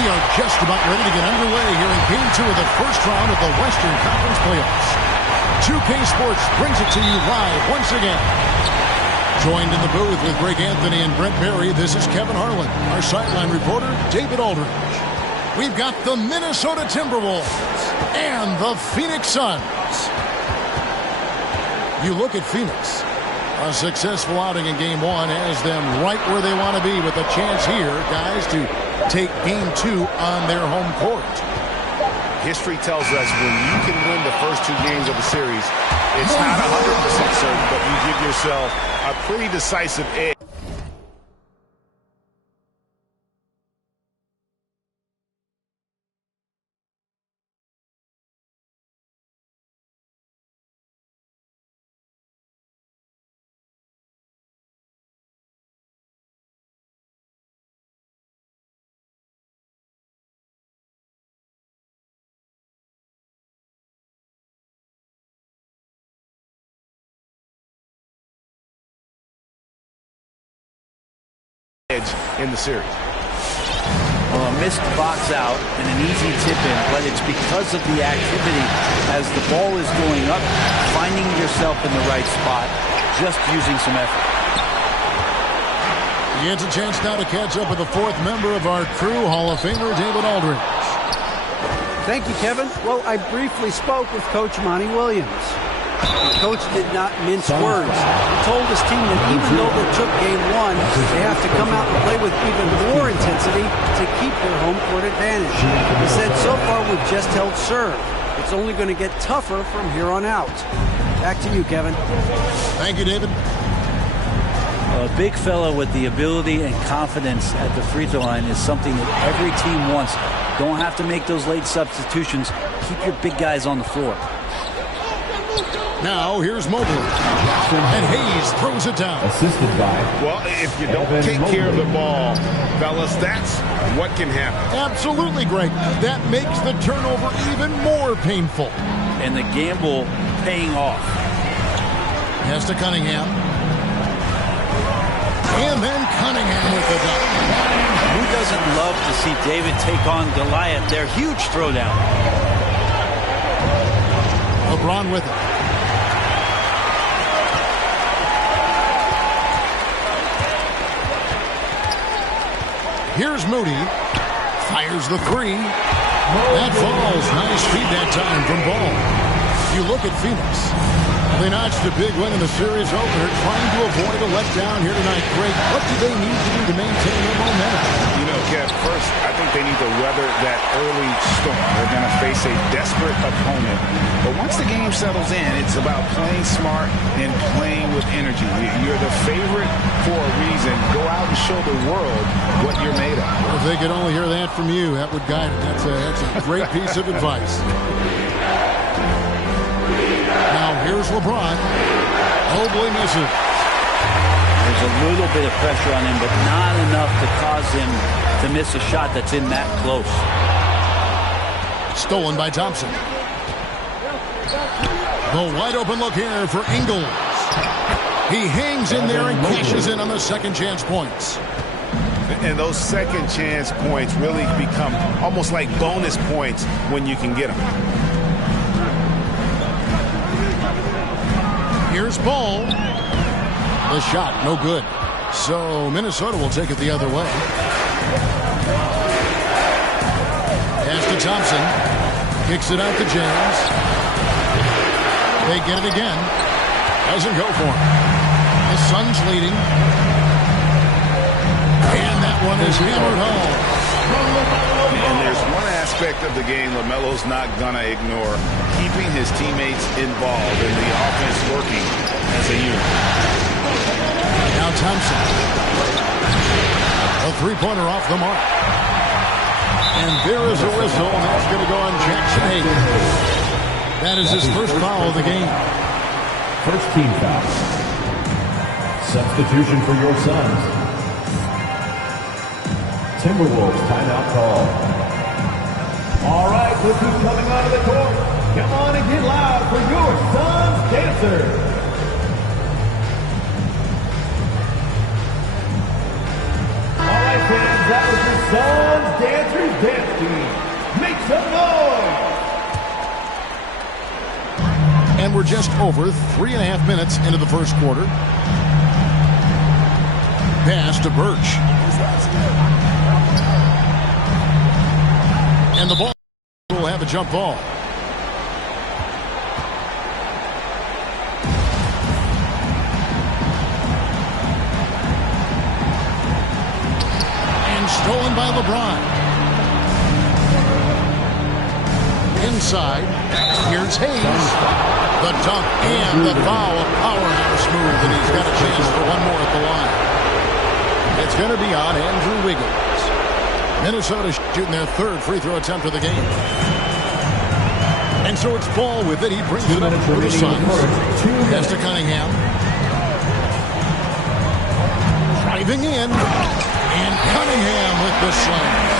We are just about ready to get underway here in Game 2 of the first round of the Western Conference Playoffs. 2K Sports brings it to you live once again. Joined in the booth with Greg Anthony and Brent Berry, this is Kevin Harlan. Our sideline reporter, David Aldridge. We've got the Minnesota Timberwolves and the Phoenix Suns. You look at Phoenix. A successful outing in Game 1 has them right where they want to be with a chance here, guys, to take Game 2 on their home court. History tells us when you can win the first 2 games of a series, it's not 100% certain, but you give yourself a pretty decisive edge. In the series. Well, a missed box out and an easy tip in, but it's because of the activity as the ball is going up, finding yourself in the right spot, just using some effort. He gets a chance now to catch up with the 4th member of our crew, Hall of Famer David Aldridge. Thank you, Kevin. Well, I briefly spoke with Coach Monty Williams. The coach did not mince words. He told his team that even though they took Game 1, they have to come out and play with even more intensity to keep their home court advantage. He said, so far we've just held serve. It's only going to get tougher from here on out. Back to you, Kevin. Thank you, David. A big fella with the ability and confidence at the free throw line is something that every team wants. Don't have to make those late substitutions. Keep your big guys on the floor. Now, here's Mobley. And Hayes throws it down. Assisted by... Well, if you don't take care of the ball, fellas, that's what can happen. Absolutely, Greg. That makes the turnover even more painful. And the gamble paying off. Pass to Cunningham. And then Cunningham with the dunk. Who doesn't love to see David take on Goliath? Their huge throwdown. LeBron with it. Here's Moody. Fires the 3. That falls. Nice feed that time from Ball. You look at Phoenix. They notched a big win in the series opener, trying to avoid a letdown here tonight. Greg, what do they need to do to maintain their momentum? You know, Kev, first, I think they need to weather that early storm. They're going to face a desperate opponent. But once the game settles in, it's about playing smart and playing with energy. You're the favorite for a reason. Go out and show the world what you're made of. Well, if they could only hear that from you, that would guide it. That's a great piece of advice. Now here's LeBron. Mobley misses. There's a little bit of pressure on him, but not enough to cause him to miss a shot that's in that close. Stolen by Thompson. The wide open look here for Ingles. He hangs in there and cashes in on the second chance points. And those second chance points really become almost like bonus points when you can get them. Here's Ball. The shot, no good. So Minnesota will take it the other way. Pass to Thompson. Kicks it out to James. They get it again. Doesn't go for him. The Suns leading. And that one is hammered home. And there's one aspect of the game LaMelo's not going to ignore. Keeping his teammates involved and the offense working as a unit. Now Thompson. A three-pointer off the mark. And there is a whistle, and that's going to go on Jackson Hayes. That is his first foul of the game. First team foul. Substitution for your Suns. Timberwolves timeout call. All right, look who's coming out of the court. Come on and get loud for your Suns dancers. All right, fans, that was your Suns dancers dancing. And we're just over 3.5 minutes into the first quarter. Pass to Birch. And the ball will have a jump ball. And stolen by LeBron. Inside, here's Hayes. The dunk and the foul. A powerhouse move, and he's got a chance for one more at the line. It's going to be on Andrew Wiggins. Minnesota shooting their third free throw attempt of the game. And so it's Ball with it. He brings it up for the Suns. Pass to Cunningham. Driving in. And Cunningham with the slam.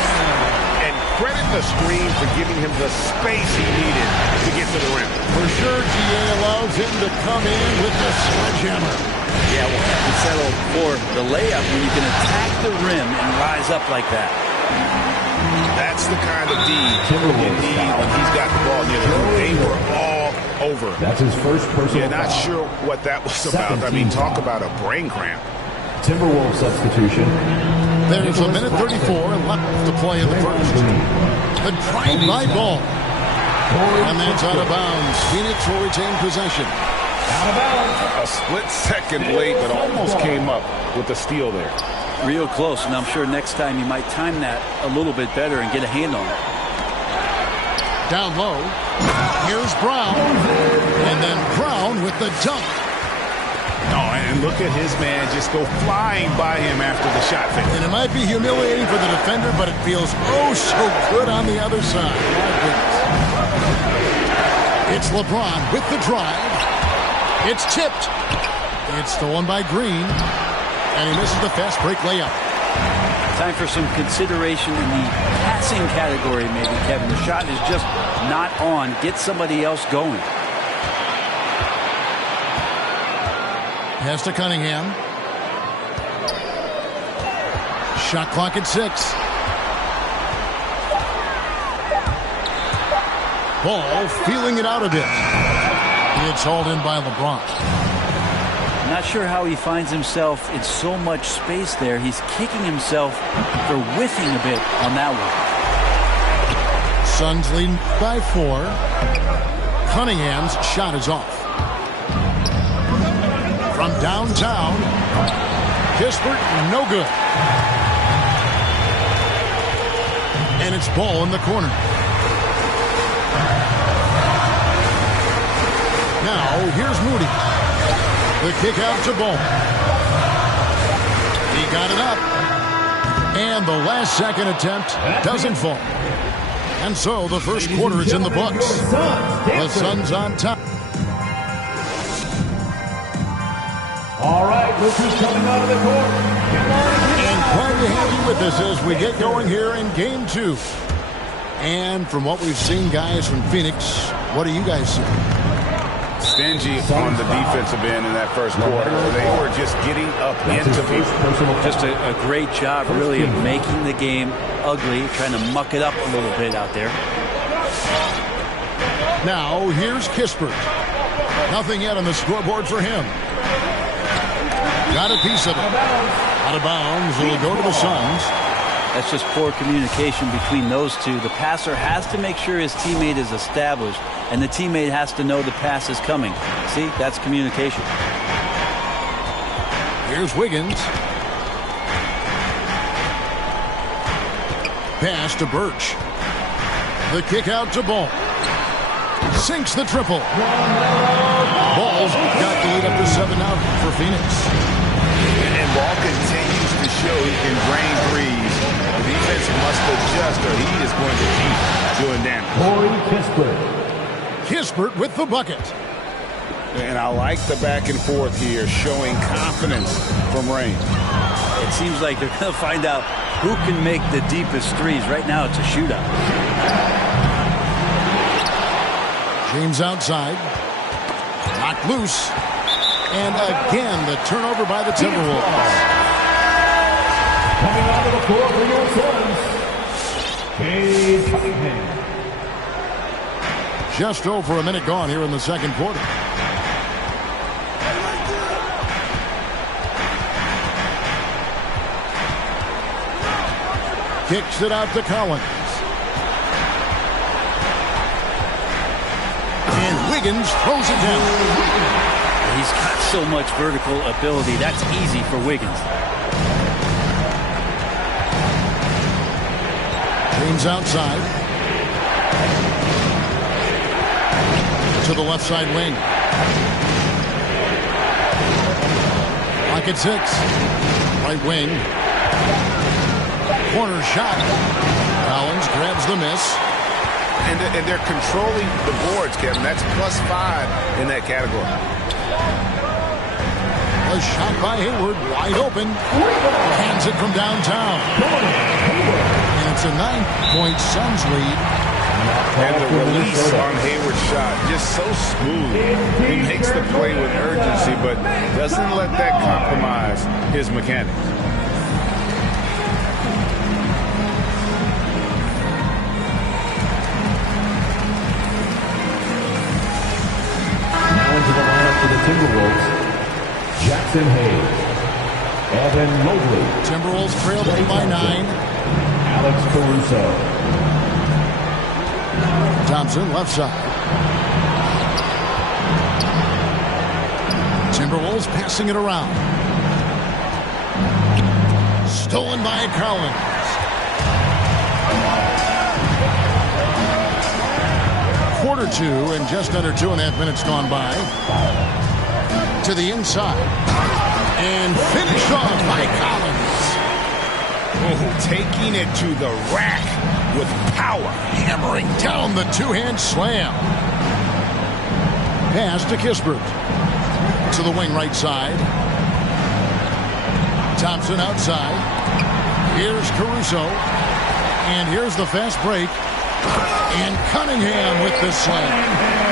Credit the screen for giving him the space he needed to get to the rim. For sure, GA allows him to come in with the sledgehammer. Yeah, we'll have to settle for the layup when you can attack the rim and rise up like that. That's the kind of D you need when he's got the ball near the rim. They were all over. That's his first personal foul. Not sure what that was about. I mean, talk about a brain cramp. Timberwolves substitution. There's a minute 34 left to play in the first. The drive by Ball. And that's out of bounds. Phoenix will retain possession. Out of bounds. A split second late, but almost came up with the steal there. Real close, and I'm sure next time you might time that a little bit better and get a hand on it. Down low. Here's Brown. And then Brown with the dunk. Oh, and look at his man just go flying by him after the shot finish. And it might be humiliating for the defender, but it feels oh so good on the other side. My goodness. It's LeBron with the drive. It's tipped. It's stolen by Green. And he misses the fast break layup. Time for some consideration in the passing category, maybe, Kevin. The shot is just not on. Get somebody else going. Pass to Cunningham. Shot clock at 6. Ball feeling it out a bit. It's hauled in by LeBron. Not sure how he finds himself in so much space there. He's kicking himself for whiffing a bit on that one. Suns leading by 4. Cunningham's shot is off. From downtown, Kispert, no good. And it's Ball in the corner. Now, here's Moody. The kick out to Ball. He got it up. And the last second attempt doesn't fall. And so the first quarter is in the books. The Suns on top. All right, look who's coming out of the court. And glad to have you with us as we get going here in Game 2. And from what we've seen, guys, from Phoenix, what do you guys see? Stingy on the defensive end in that first quarter. They were just getting up into people. Just a great job, really, of making the game ugly, trying to muck it up a little bit out there. Now, here's Kispert. Nothing yet on the scoreboard for him. Got a piece of it. Out of bounds. It'll go to the Suns. That's just poor communication between those two. The passer has to make sure his teammate is established, and the teammate has to know the pass is coming. See, that's communication. Here's Wiggins. Pass to Birch. The kick out to Ball. Sinks the triple. Ball's got the lead up to 7 now for Phoenix. And Ball continues to show he can drain threes. The defense must adjust or he is going to keep doing damage. Corey Kispert. Kispert with the bucket. And I like the back and forth here, showing confidence from range. It seems like they're going to find out who can make the deepest threes. Right now it's a shootout. James outside. Knocked loose. And again, the turnover by the Timberwolves. Coming out of the court for your Suns, Cade Cunningham. just over a minute gone here in the second quarter. Kicks it out to Collins. And Wiggins throws it down. He's got so much vertical ability. That's easy for Wiggins. James outside. To the left side wing. Clock at 6. Right wing. Corner shot. Collins grabs the miss. And they're controlling the boards, Kevin. That's +5 in that category. A shot by Hayward, wide open. Hands it from downtown. And it's a 9-point Suns lead. And the release on Hayward's shot, just so smooth. He makes the play with urgency, but doesn't let that compromise his mechanics. To the lineup for the Timberwolves, Jackson Hayes, Evan Mobley. Timberwolves trail them by 9. Alex Caruso. Thompson left side. Timberwolves passing it around. Stolen by Collins. Quarter 2 and just under 2.5 minutes gone by. To the inside. And finished off by Collins. Oh, taking it to the rack with power. Hammering down the two-hand slam. Pass to Kispert. To the wing right side. Thompson outside. Here's Caruso. And here's the fast break. And Cunningham with the slam.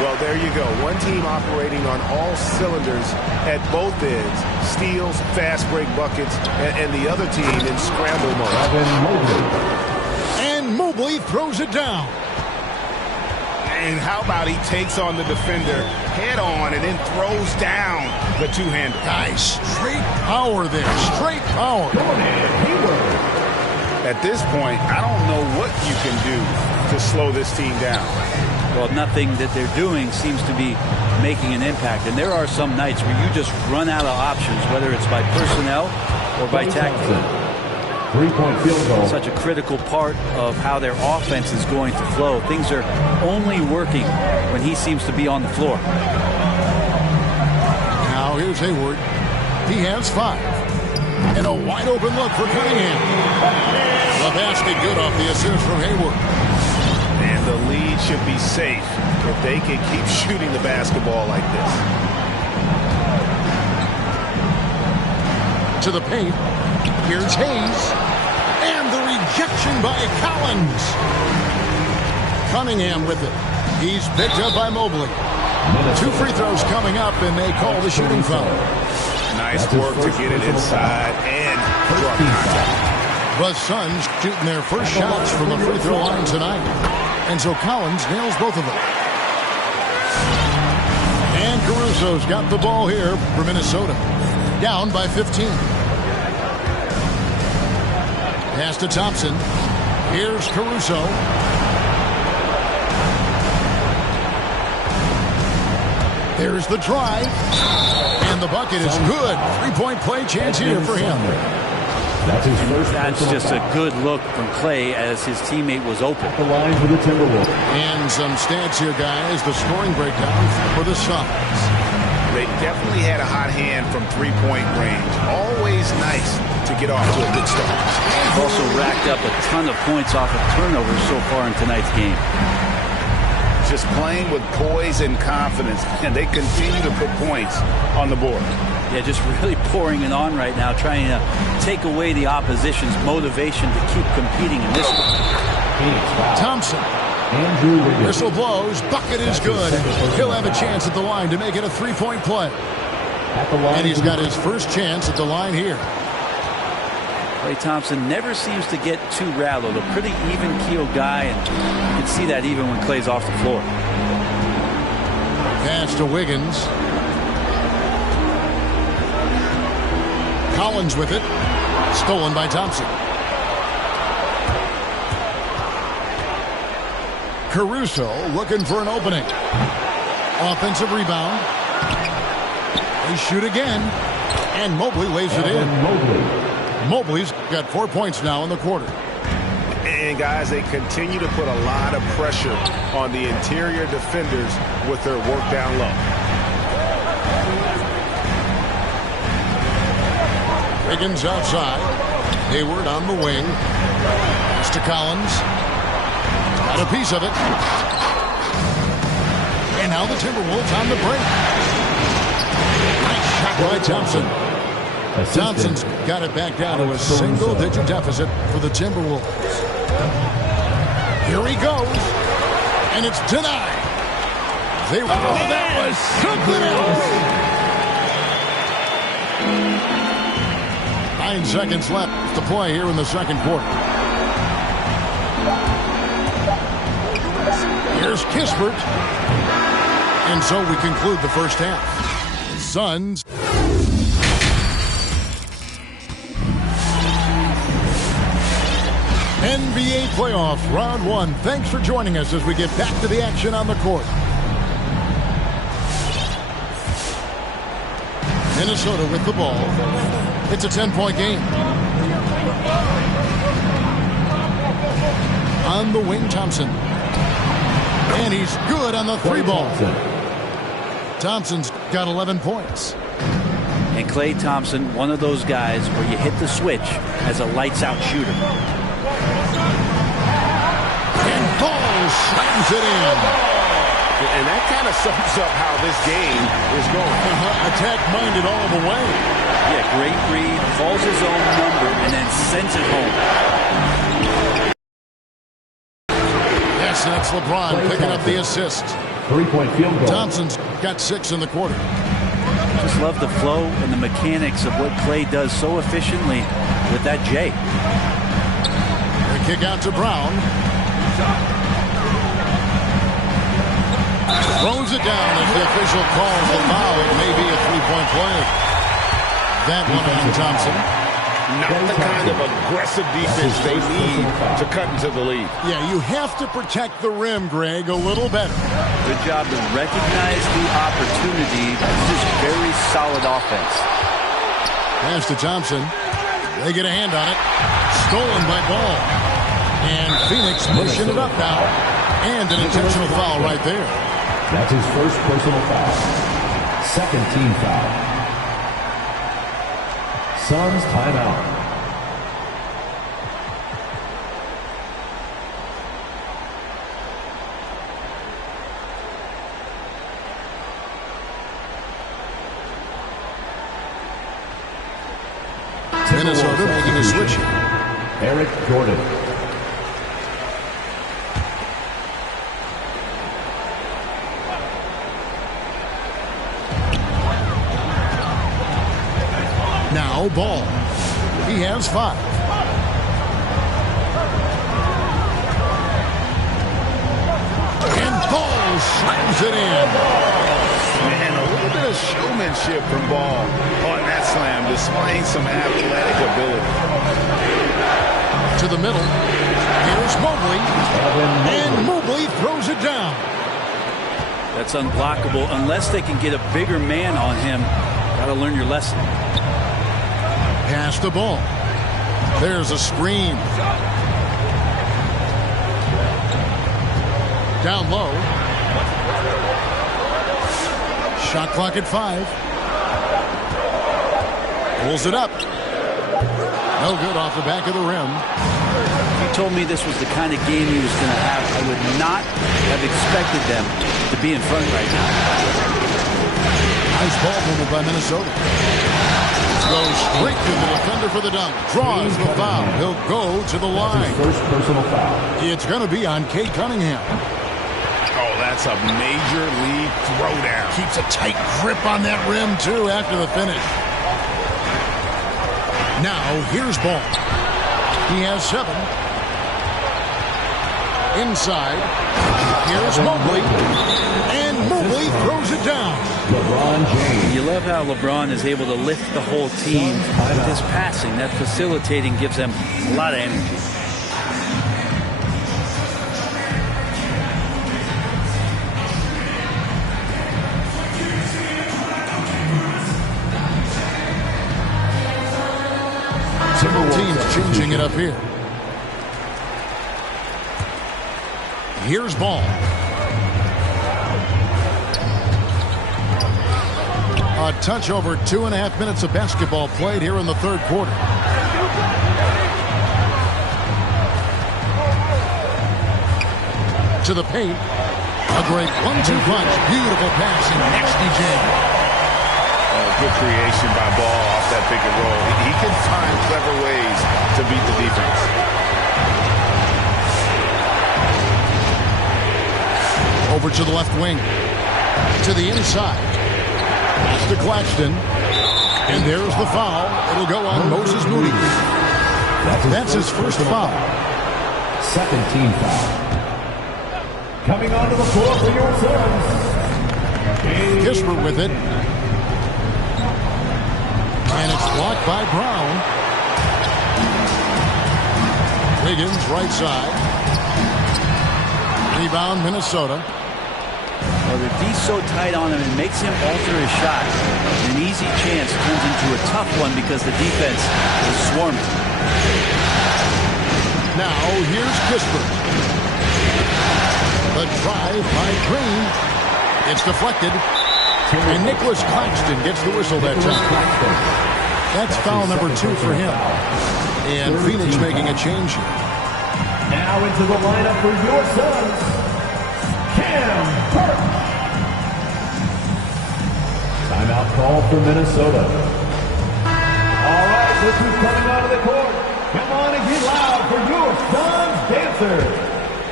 Well, there you go. One team operating on all cylinders at both ends. Steals, fast break buckets, and the other team in scramble mode. And Mobley throws it down. And how about he takes on the defender head on and then throws down the two-hander. Guys, straight power there. Straight power. At this point, I don't know what you can do to slow this team down. Well, nothing that they're doing seems to be making an impact. And there are some nights where you just run out of options, whether it's by personnel or by tactic. 3-point field goal. Such a critical part of how their offense is going to flow. Things are only working when he seems to be on the floor. Now here's Hayward. He has 5. And a wide open look for Cunningham. The basket good off the assist from Hayward. And the lead should be safe if they can keep shooting the basketball like this. To the paint. Here's Hayes. And the rejection by Collins. Cunningham with it. He's picked up by Mobley. 2 free throws coming up, and they call the shooting foul. Nice work to get it inside and draw contact. The Suns shooting their first shots from the free throw line tonight. And so Collins nails both of them. And Caruso's got the ball here for Minnesota. Down by 15. Pass to Thompson. Here's Caruso. There's the drive. And the bucket is good. 3-point play chance here for him. That's just a good look from Clay as his teammate was open. The line for the Timberwolves. And some stats here, guys. The scoring breakdown for the Suns. They definitely had a hot hand from three-point range. Always nice to get off to a good start. They've also racked up a ton of points off of turnovers so far in tonight's game. Just playing with poise and confidence, and they continue to put points on the board. Yeah, just really pouring it on right now, trying to take away the opposition's motivation to keep competing in this one. Thompson. Whistle blows. Bucket is good. He'll have a chance at the line to make it a 3-point play. And he's got his first chance at the line here. Klay Thompson never seems to get too rattled. A pretty even-keeled guy, and you can see that even when Klay's off the floor. Pass to Wiggins. Collins with it. Stolen by Thompson. Caruso looking for an opening. Offensive rebound. They shoot again. And Mobley lays it in. Mobley's got 4 points now in the quarter. And, guys, they continue to put a lot of pressure on the interior defenders with their work down low. Wiggins outside. Hayward on the wing. Pass to Collins. Got a piece of it. And now the Timberwolves on the break. Nice shot by Thompson. Thompson's got it back down to a single-digit deficit for the Timberwolves. Here he goes. And it's denied. That was something else. 9 seconds left to play here in the second quarter. Here's Kispert. And so we conclude the first half. Suns. NBA playoffs, round 1. Thanks for joining us as we get back to the action on the court. Minnesota with the ball. It's a 10-point game. On the wing, Thompson. And he's good on the 3-ball. Thompson's got 11 points. And Klay Thompson, one of those guys where you hit the switch as a lights-out shooter. And Ball slams it in. And that kind of sums up how this game is going. Attack-minded all the way. Yeah, great read, calls his own number, and then sends it home. Yes, that's LeBron picking up the assist. 3-point field goal. Thompson's got 6 in the quarter. Just love the flow and the mechanics of what Klay does so efficiently with that J. The kick out to Brown. Throws it down as the official calls the foul. It may be a 3-point play. That one on Thompson. Not the kind of aggressive defense they need to cut into the lead. Yeah, you have to protect the rim, Greg, a little better. Good job to recognize the opportunity. That's just very solid offense. Pass to Thompson. They get a hand on it. Stolen by Ball. And Phoenix pushing it up now. And an intentional foul right there. That's his first personal foul. Second team foul. Suns timeout. Minnesota making a switch. Eric Gordon. Now Ball. He has 5. And Ball slams it in. Man, a little bit of showmanship from Ball on that slam, displaying some athletic ability. To the middle. Here's Mobley. And Mobley throws it down. That's unblockable unless they can get a bigger man on him. Got to learn your lesson. Pass the ball. There's a screen. Down low. Shot clock at 5. Pulls it up. No good off the back of the rim. If you told me this was the kind of game he was going to have, I would not have expected them to be in front right now. Nice ball movement by Minnesota. Goes straight to the defender for the dunk. Draws the foul. He'll go to the line. First personal foul. It's going to be on Cade Cunningham. Oh, that's a major league throwdown. Keeps a tight grip on that rim, too, after the finish. Now, here's ball. He has 7. Inside. Here's Mobley. And Mobley throws it down. LeBron James. You love how LeBron is able to lift the whole team with his passing. That facilitating gives them a lot of energy. Teams changing it up here. Here's ball. A touch over 2.5 minutes of basketball played here in the third quarter. To the paint. A great 1-2 punch. Beautiful pass and nasty jam. Good creation by Ball off that pick and roll. He can find clever ways to beat the defense. Over to the left wing. To the inside. Pass to Claxton. And there's the foul. It'll go on Moses Moody. That's his first foul. Second team foul. Coming onto the floor for your Suns. Kispert with it. And it's blocked by Brown. Wiggins, right side. Rebound, Minnesota. Well, if he's so tight on him and makes him alter his shot, an easy chance turns into a tough one because the defense is swarming. Now, here's Kispert. The drive by Green. It's deflected. And Nicholas Claxton gets the whistle that time. That's foul number 2 for him. And Phoenix making a change here. Now into the lineup for your Suns, Cam Burke. Timeout call for Minnesota. All right, look who's coming onto the court. Come on and get loud for your Suns dancers.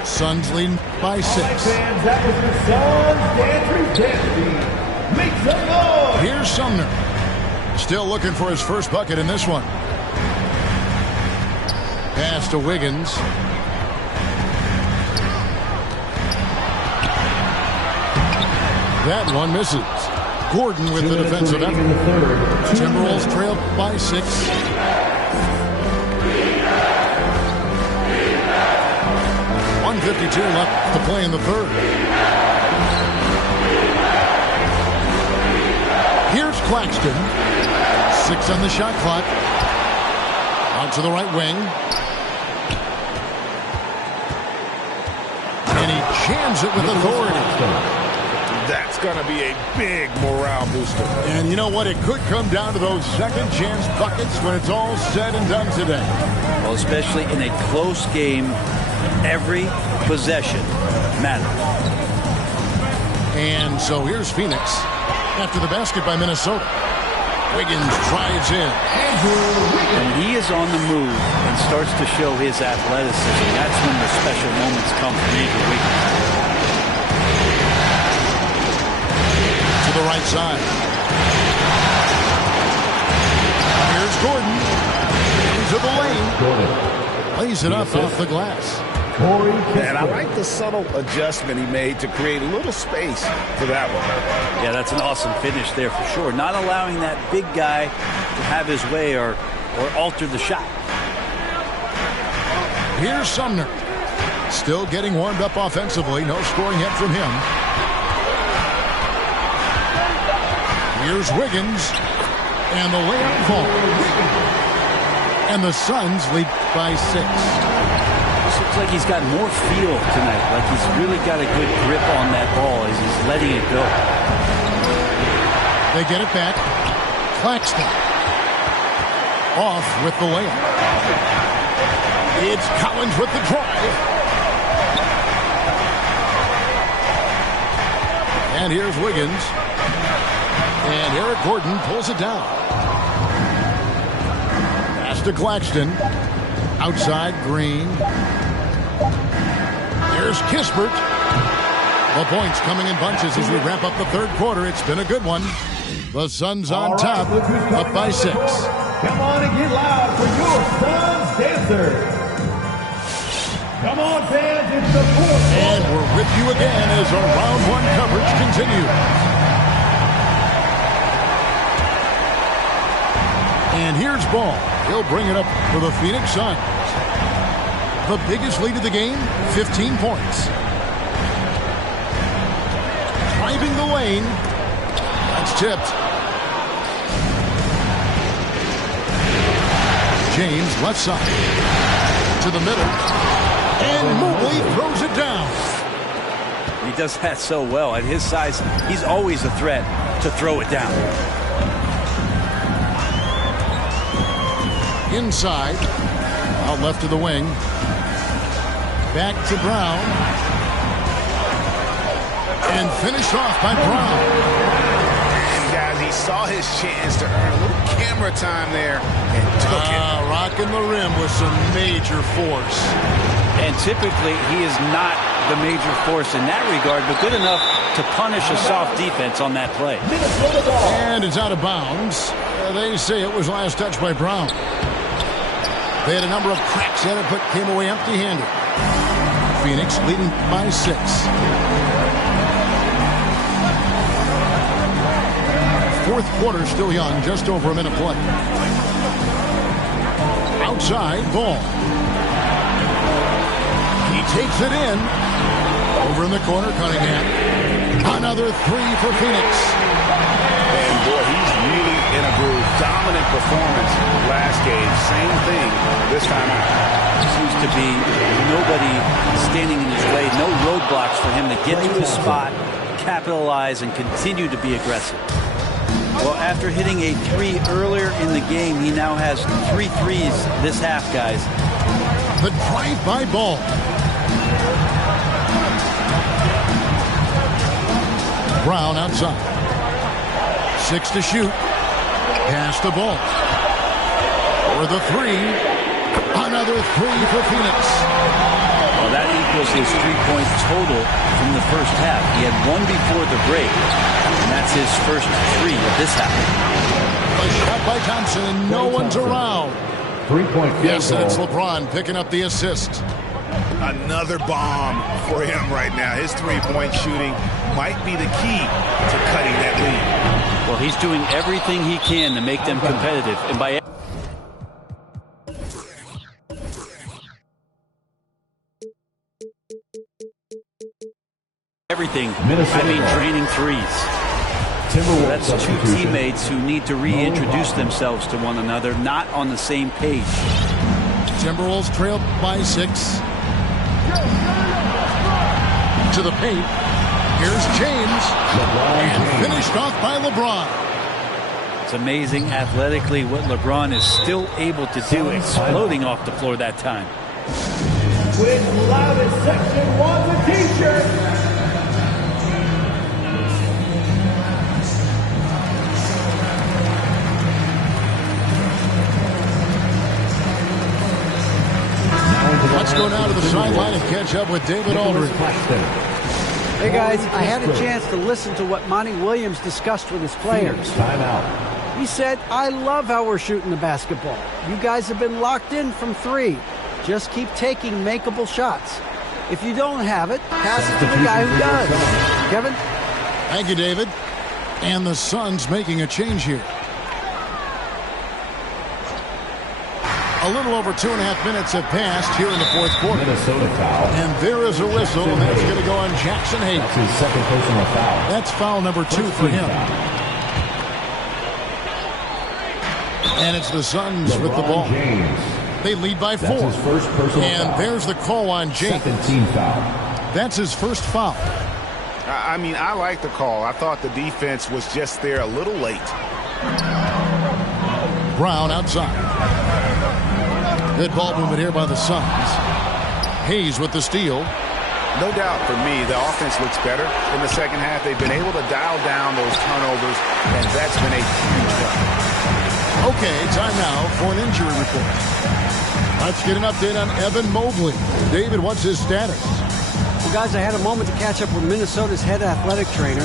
Suns leading by 6. All right, fans, that was your Suns dancers. Make some noise. Here's Sumner. Still looking for his first bucket in this one. Pass to Wiggins. That one misses. Gordon with the defensive effort. Timberwolves trail by 6. .152 left to play in the third. Here's Claxton. 6 on the shot clock. Out to the right wing. And he jams it with authority. That's going to be a big morale booster. And you know what? It could come down to those second chance buckets when it's all said and done today. Well, especially in a close game, every possession matters. And so here's Phoenix after the basket by Minnesota. Wiggins drives in. When he is on the move and starts to show his athleticism, that's when the special moments come for Andrew Wiggins. To the right side. Here's Gordon. Into the lane. Lays it up off the glass. And I like the subtle adjustment he made to create a little space for that one. Yeah, that's an awesome finish there for sure. Not allowing that big guy to have his way or alter the shot. Here's Sumner. Still getting warmed up offensively. No scoring yet from him. Here's Wiggins. And the layup falls. And the Suns lead by 6. Looks like he's got more feel tonight. Like he's really got a good grip on that ball as he's letting it go. They get it back. Claxton. Off with the layup. It's Collins with the drive. And here's Wiggins. And Eric Gordon pulls it down. Pass to Claxton. Outside, Green. Here's Kispert. The points coming in bunches as we wrap up the third quarter. It's been a good one. The Suns on top, up by 6. Come on and get loud for your Suns dancers. Come on, fans, it's the fourth. And we're with you again as our round one coverage continues. And here's Ball. He'll bring it up for the Phoenix Suns. The biggest lead of the game, 15 points. Driving the lane. That's tipped. James left side. To the middle. And Mobley throws it down. He does that so well. At his size, he's always a threat to throw it down. Inside. Out left to the wing. Back to Brown. And finished off by Brown. And guys, he saw his chance to earn a little camera time there and took it. Rocking the rim with some major force. And typically, he is not the major force in that regard, but good enough to punish a soft defense on that play. And it's out of bounds. They say it was last touched by Brown. They had a number of cracks at it, but came away empty-handed. Phoenix leading by 6. Fourth quarter still young, just over a minute play. Outside, Ball. He takes it in. Over in the corner, Cunningham. Another 3 for Phoenix. And boy, he's really in a groove. Dominant performance last game. Same thing this time out. Seems to be nobody standing in his way. No roadblocks for him to get to his spot, capitalize, and continue to be aggressive. Well, after hitting a 3 earlier in the game, he now has 3 threes this half, guys. The drive-by Ball. Brown outside. 6 to shoot. Pass the Ball. For the 3. Another 3 for Phoenix. Well, that equals his 3-point total from the first half. He had 1 before the break, and that's his first 3 of this half. A shot by Thompson, and no one's around. 3-point field Yes, and goal. it's LeBron picking up the assist. Another bomb for him right now. His three-point shooting might be the key to cutting that lead. Well, he's doing everything he can to make them competitive, and by everything, I mean draining threes. That's 2 teammates who need to reintroduce themselves to one another, not on the same page. Timberwolves trail by 6. To the paint. Here's James. And finished off by LeBron. It's amazing athletically what LeBron is still able to do, exploding off the floor that time. With loudest section wants a t-shirt. Let's go now to the sideline and catch up with David Aldridge. Hey, guys, I had a chance to listen to what Monty Williams discussed with his players. Timeout. He said, I love how we're shooting the basketball. You guys have been locked in from 3. Just keep taking makeable shots. If you don't have it, pass it to the guy who does. Kevin? Thank you, David. And the Suns making a change here. A little over 2.5 minutes have passed here in the fourth quarter. Minnesota foul. And there is a whistle, and that's going to go on Jackson Hayes. That's his second personal foul. That's foul number 2 for him. And it's the Suns with the ball. James. They lead by 4. That's his first personal and foul. There's the call on James. Second team foul. That's his first foul. I mean, I like the call. I thought the defense was just there a little late. Brown outside. Good ball movement here by the Suns. Hayes with the steal. No doubt for me, the offense looks better in the second half. They've been able to dial down those turnovers, and that's been a huge help. Okay, time now for an injury report. Let's get an update on Evan Mobley. David, what's his status? Well, guys, I had a moment to catch up with Minnesota's head athletic trainer.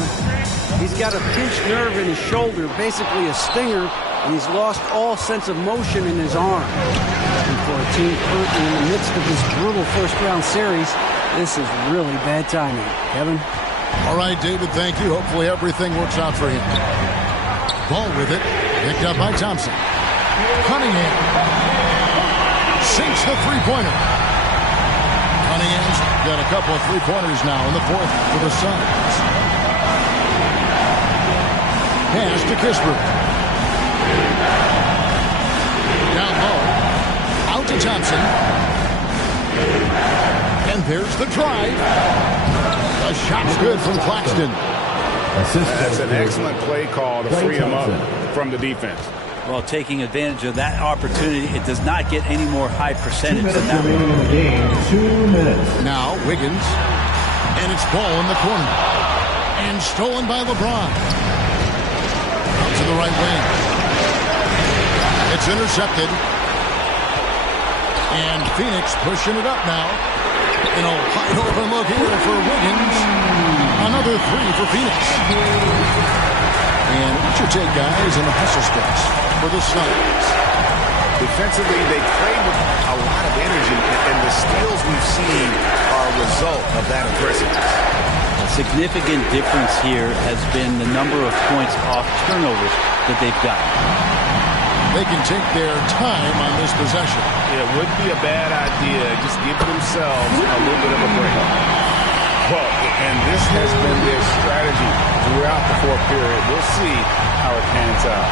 He's got a pinched nerve in his shoulder, basically a stinger, and he's lost all sense of motion in his arm. And for a team currently in the midst of this brutal first-round series, this is really bad timing. Kevin? All right, David, thank you. Hopefully everything works out for him. Ball with it. Picked up by Thompson. Cunningham sinks the three-pointer. Cunningham's got a couple of three-pointers now in the fourth for the Suns. Pass to Kispert. Down low. Out to Thompson. And there's the drive. The shot's good from Claxton. That's an excellent play call to free him up from the defense. Well, taking advantage of that opportunity, it does not get any more high percentage than that. Remaining in the game, 2 minutes. Now Wiggins. And it's ball in the corner. And stolen by LeBron. Out to the right wing. It's intercepted. And Phoenix pushing it up now. In a wide open look here for Wiggins. Another three for Phoenix. And what's your take, guys, in the hustle steps for the Suns? Defensively, they play with a lot of energy, and the steals we've seen are a result of that aggressiveness. A significant difference here has been the number of points off turnovers that they've gotten. They can take their time on this possession. It wouldn't be a bad idea. Just give themselves a little bit of a break. Well, and this has been their strategy throughout the fourth period. We'll see how it pans out.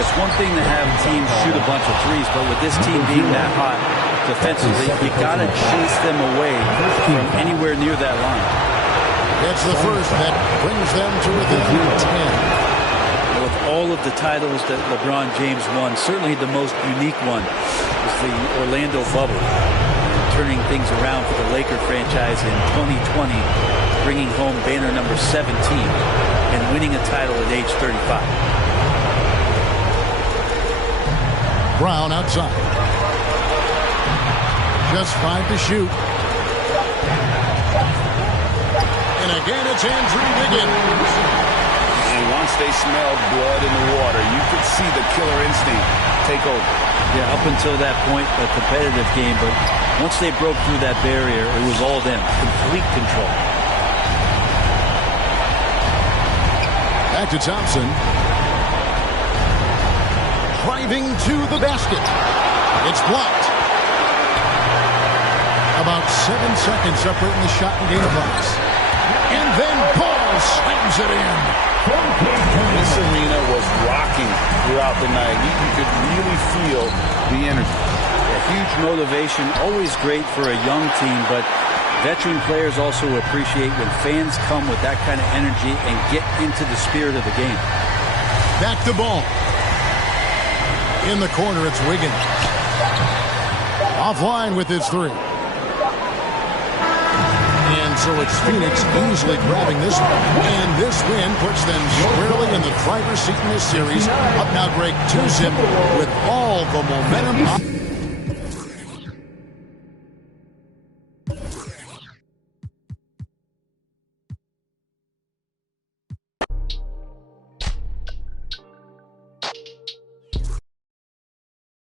It's one thing to have teams shoot a bunch of threes, but with this team being that hot defensively, you got to chase them away from anywhere near that line. It's the first that brings them to within 10. With all of the titles that LeBron James won, certainly the most unique one was the Orlando bubble. Turning things around for the Laker franchise in 2020, bringing home banner number 17 and winning a title at age 35. Brown outside. Just 5 to shoot. And again, it's Andrew Wiggins. And once they smelled blood in the water, you could see the killer instinct take over. Yeah, up until that point, a competitive game, but once they broke through that barrier, it was all them. Complete control. Back to Thompson. Driving to the basket. It's blocked. About 7 seconds separating the shot and game clocks. And then Paul slams it in. This arena was rocking throughout the night. You could really feel the energy. A huge motivation, always great for a young team, but veteran players also appreciate when fans come with that kind of energy and get into the spirit of the game. Back to ball. In the corner, it's Wiggins. Offline with his three. And so it's Phoenix easily grabbing this one. And this win puts them squarely in the driver's seat in this series. Up now, Greg, 2-zip with all the momentum.